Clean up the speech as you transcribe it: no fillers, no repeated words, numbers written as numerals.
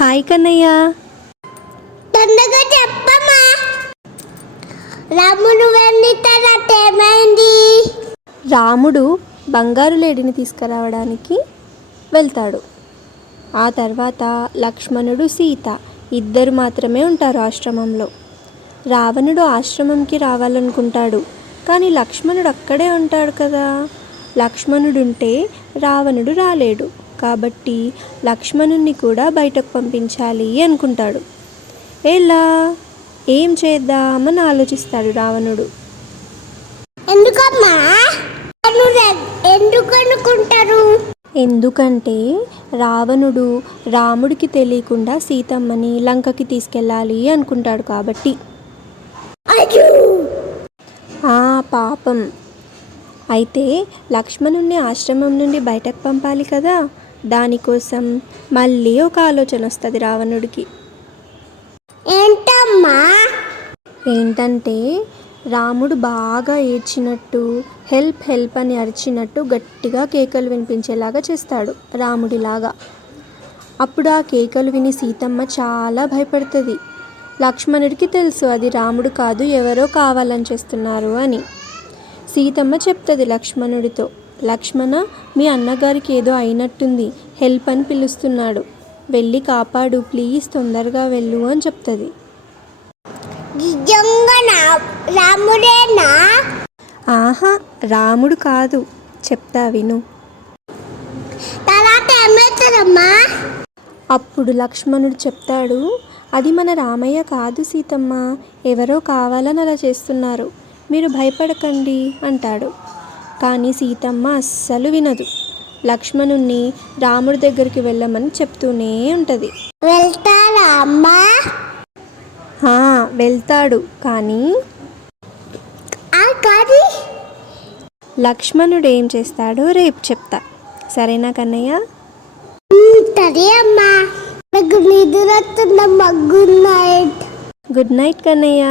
Hi Kannayya. తొందరగా చెప్పమ్మా, రాముడు వెళ్ళి తర్వాత ఏమైంది? రాముడు బంగారు లేడిని తీసుకురావడానికి వెళ్తాడు. ఆ తర్వాత లక్ష్మణుడు, సీత ఇద్దరు మాత్రమే ఉంటారు ఆశ్రమంలో. రావణుడు ఆశ్రమంకి రావాలనుకుంటాడు, కానీ లక్ష్మణుడు అక్కడే ఉంటాడు కదా. లక్ష్మణుడుంటే రావణుడు రాలేడు, కాబట్టి లక్ష్మణుణ్ణి కూడా బయటకు పంపించాలి అనుకుంటాడు. ఎలా, ఏం చేద్దామని ఆలోచిస్తాడు రావణుడు. ఎందుకమ్మా ఎందుకు అనుకుంటారు? ఎందుకంటే రావణుడు రాముడికి తెలియకుండా సీతమ్మని లంకకి తీసుకెళ్ళాలి అనుకుంటాడు కాబట్టి. పాపం. అయితే లక్ష్మణుణ్ణి ఆశ్రమం నుండి బయటకు పంపాలి కదా, దానికోసం మళ్ళీ ఒక ఆలోచన వస్తుంది రావణుడికి. ఏంటమ్మా? ఏంటంటే రాముడు బాగా ఏడ్చినట్టు, హెల్ప్ హెల్ప్ అని అరిచినట్టు గట్టిగా కేకలు వినిపించేలాగా చేస్తాడు రాముడిలాగా. అప్పుడు ఆ కేకలు విని సీతమ్మ చాలా భయపడుతుంది. లక్ష్మణుడికి తెలుసు అది రాముడు కాదు, ఎవరో కావాలని చేస్తున్నారు అని. సీతమ్మ చెప్తుంది లక్ష్మణుడితో, లక్ష్మణ, మీ అన్నగారికి ఏదో అయినట్టుంది, హెల్ప్ అని పిలుస్తున్నాడు, వెళ్ళి కాపాడు ప్లీజ్, తొందరగా వెళ్ళు అని చెప్తుంది. రాముడేనా? ఆహా, రాముడు కాదు, చెప్తా విను. తర్వాత ఏమవుతుందమ్మా? అప్పుడు లక్ష్మణుడు చెప్తాడు, అది మన రామయ్య కాదు సీతమ్మ, ఎవరో కావాలని అలా చేస్తున్నారు, మీరు భయపడకండి అంటాడు. కానీ సీతమ్మ అస్సలు వినదు. లక్ష్మణుణ్ణి రాముడి దగ్గరికి వెళ్ళమని చెప్తూనే ఉంటుంది. వెళ్తారా అమ్మా? వెళ్తాడు, కానీ లక్ష్మణుడు ఏం చేస్తాడో రేపు చెప్తా. సరేనా కన్నయ్య? సరే అమ్మా, నాకు నిద్ర వస్తుందమ్మా. Good night. Good night Kannayya.